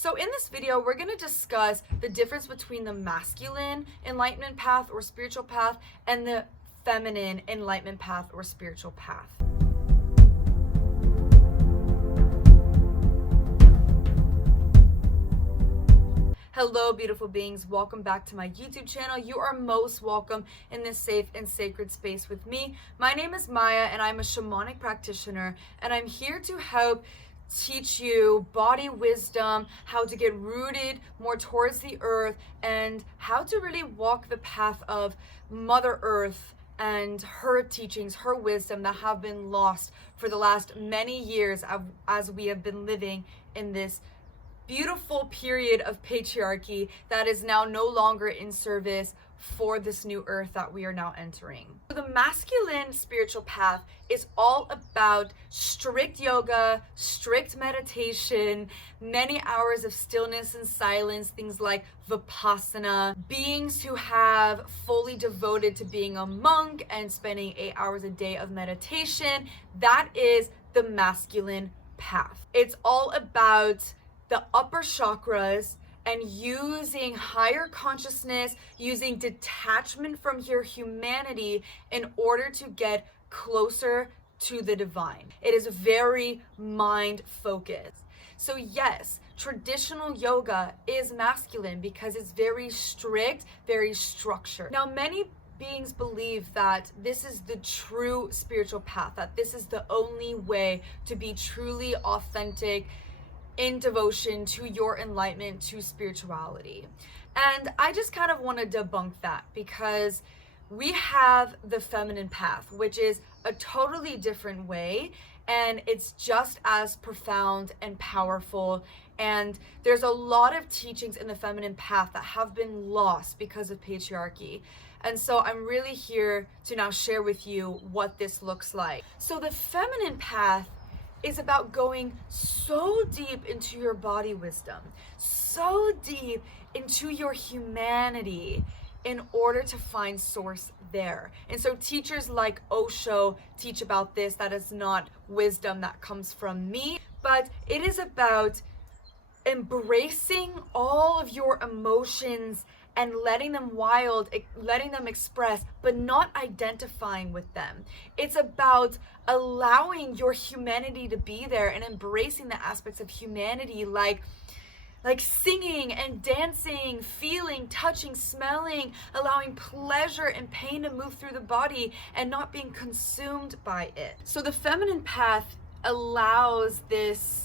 So in this video, we're going to discuss the difference between the masculine enlightenment path or spiritual path and the feminine enlightenment path or spiritual path. Hello, beautiful beings. Welcome back to my YouTube channel. You are most welcome in this safe and sacred space with me. My name is Maya, and I'm a shamanic practitioner, and I'm here to help teach you body wisdom, how to get rooted more towards the earth, and how to really walk the path of Mother Earth and her teachings, her wisdom that have been lost for the last many years as we have been living in this beautiful period of patriarchy that is now no longer in service for this new earth that we are now entering. So the masculine spiritual path is all about strict yoga, strict meditation, many hours of stillness and silence, things like vipassana, beings who have fully devoted to being a monk and spending 8 hours a day of meditation. That is the masculine path. It's all about the upper chakras and using higher consciousness, using detachment from your humanity in order to get closer to the divine. It is very mind focused. So yes, traditional yoga is masculine because it's very strict, very structured. Now, many beings believe that this is the true spiritual path, that this is the only way to be truly authentic in devotion to your enlightenment, to spirituality. And I just kind of want to debunk that, because we have the feminine path, which is a totally different way, and it's just as profound and powerful. And there's a lot of teachings in the feminine path that have been lost because of patriarchy. And so I'm really here to now share with you what this looks like. So the feminine path is about going so deep into your body wisdom, so deep into your humanity in order to find source there. And so teachers like Osho teach about this. That is not wisdom that comes from me, but it is about embracing all of your emotions and letting them wild, letting them express, but not identifying with them. It's about allowing your humanity to be there and embracing the aspects of humanity like singing and dancing, feeling, touching, smelling, allowing pleasure and pain to move through the body and not being consumed by it. So the feminine path allows this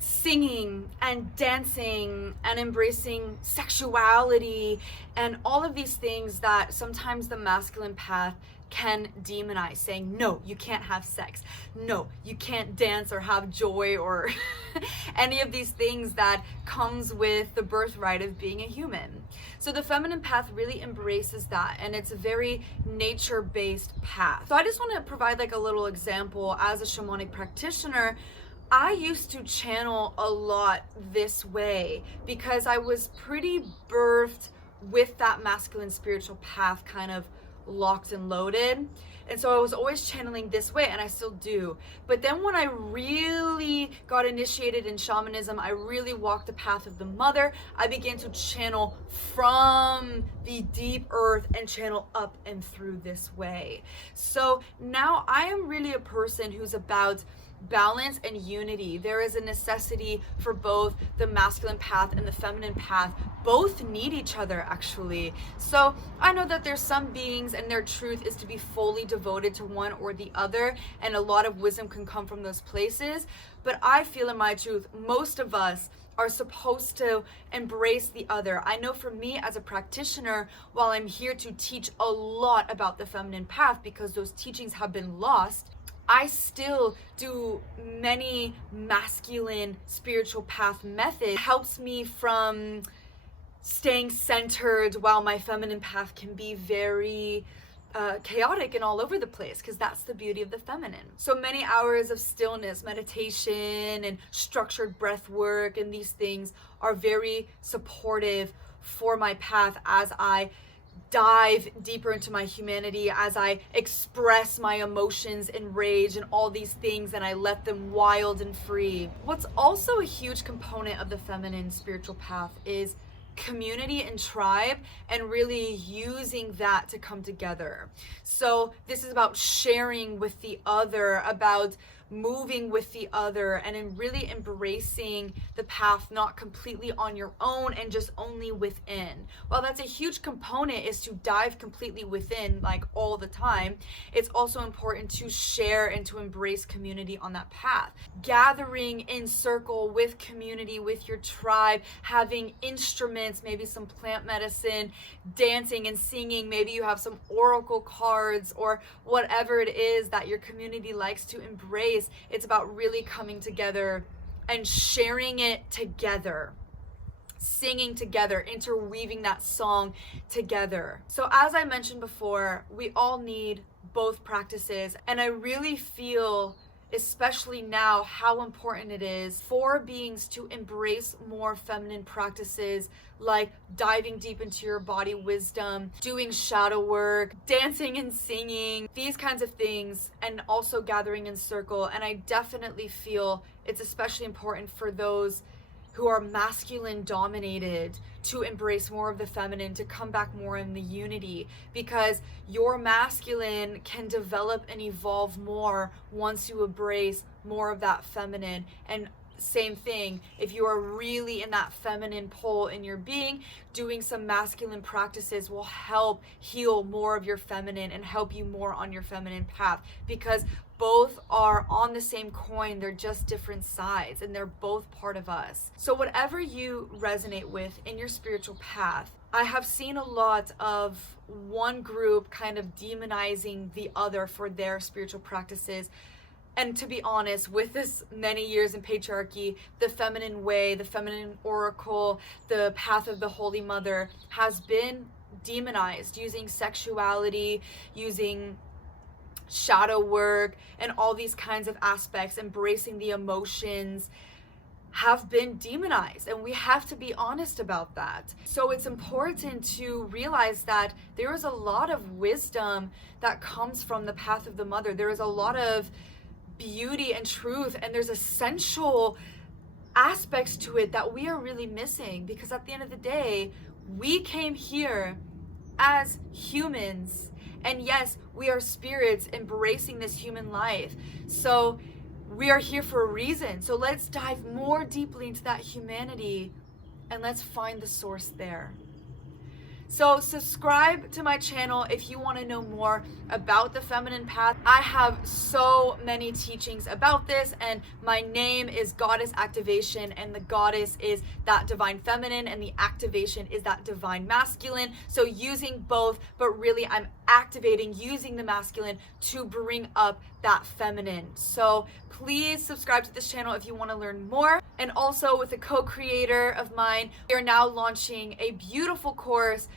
singing and dancing and embracing sexuality and all of these things that sometimes the masculine path can demonize, saying, no, you can't have sex. No, you can't dance or have joy or any of these things that comes with the birthright of being a human. So the feminine path really embraces that, and it's a very nature-based path. So I just want to provide like a little example. As a shamanic practitioner, I used to channel a lot this way because I was pretty birthed with that masculine spiritual path kind of locked and loaded. And so I was always channeling this way, and I still do. But then when I really got initiated in shamanism, I really walked the path of the mother. I began to channel from the deep earth and channel up and through this way. So now I am really a person who's about balance and unity. There is a necessity for both the masculine path and the feminine path. Both need each other, actually. So I know that there's some beings and their truth is to be fully devoted to one or the other, and a lot of wisdom can come from those places. But I feel in my truth, most of us are supposed to embrace the other. I know for me as a practitioner, while I'm here to teach a lot about the feminine path because those teachings have been lost, I still do many masculine spiritual path methods. It helps me from staying centered, while my feminine path can be very chaotic and all over the place, because that's the beauty of the feminine. So many hours of stillness, meditation, and structured breath work, and these things are very supportive for my path as I dive deeper into my humanity, as I express my emotions and rage and all these things, and I let them wild and free. What's also a huge component of the feminine spiritual path is community and tribe, and really using that to come together. So this is about sharing with the other, about moving with the other, and in really embracing the path not completely on your own and just only within. While that's a huge component, is to dive completely within like all the time, it's also important to share and to embrace community on that path. Gathering in circle with community, with your tribe, having instruments, maybe some plant medicine, dancing and singing, maybe you have some oracle cards or whatever it is that your community likes to embrace. It's about really coming together and sharing it together, singing together, interweaving that song together. So as I mentioned before, we all need both practices, and I really feel, especially now, how important it is for beings to embrace more feminine practices, like diving deep into your body wisdom, doing shadow work, dancing and singing, these kinds of things, and also gathering in circle. And I definitely feel it's especially important for those who are masculine dominated to embrace more of the feminine, to come back more in the unity, because your masculine can develop and evolve more once you embrace more of that feminine. And same thing, if you are really in that feminine pole in your being, doing some masculine practices will help heal more of your feminine and help you more on your feminine path, because both are on the same coin. They're just different sides, and they're both part of us. So whatever you resonate with in your spiritual path, I have seen a lot of one group kind of demonizing the other for their spiritual practices. And to be honest, with this many years in patriarchy, the feminine way, the feminine oracle, the path of the Holy Mother has been demonized, using sexuality, using shadow work, and all these kinds of aspects, embracing the emotions, have been demonized, and we have to be honest about that. So it's important to realize that there is a lot of wisdom that comes from the path of the Mother. There is a lot of beauty and truth, and there's essential aspects to it that we are really missing, because at the end of the day, we came here as humans, and yes, we are spirits embracing this human life. So we are here for a reason. So let's dive more deeply into that humanity, and let's find the source there. So subscribe to my channel if you want to know more about the feminine path. I have so many teachings about this, and my name is Goddess Activation, and the goddess is that divine feminine, and the activation is that divine masculine. So using both, but really I'm activating, using the masculine to bring up that feminine. So please subscribe to this channel if you want to learn more. And also, with a co-creator of mine, we are now launching a beautiful course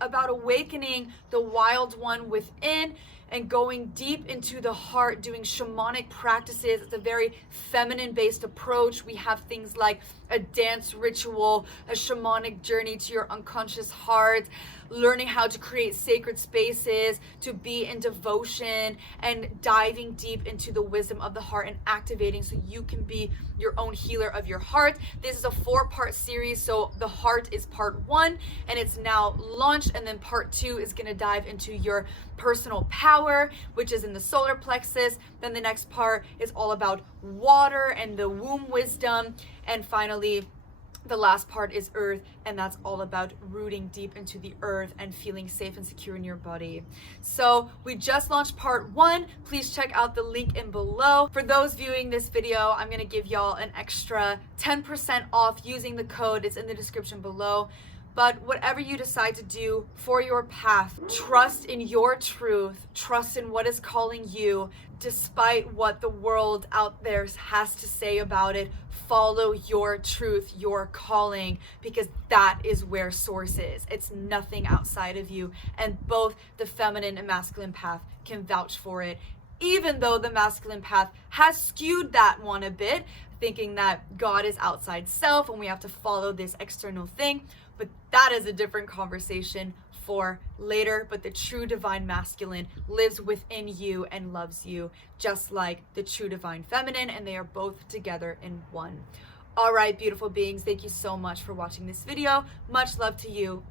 about awakening the wild one within and going deep into the heart, doing shamanic practices. It's a very feminine based approach. We have things like a dance ritual, a shamanic journey to your unconscious heart, learning how to create sacred spaces, to be in devotion, and diving deep into the wisdom of the heart and activating so you can be your own healer of your heart. This is a 4-part series, so the heart is part 1, and it's now launched, and then part 2 is going to dive into your personal power, which is in the solar plexus. Then the next part is all about water and the womb wisdom, and finally the last part is earth, and that's all about rooting deep into the earth and feeling safe and secure in your body. So we just launched part 1. Please check out the link in below. For those viewing this video, I'm gonna give y'all an extra 10% off using the code. It's in the description below. But whatever you decide to do for your path, trust in your truth, trust in what is calling you, despite what the world out there has to say about it. Follow your truth, your calling, because that is where source is. It's nothing outside of you. And both the feminine and masculine path can vouch for it even though the masculine path has skewed that one a bit, thinking that God is outside self and we have to follow this external thing. But that is a different conversation for later. But the true divine masculine lives within you and loves you just like the true divine feminine, and they are both together in one. All right, beautiful beings, thank you so much for watching this video. Much love to you.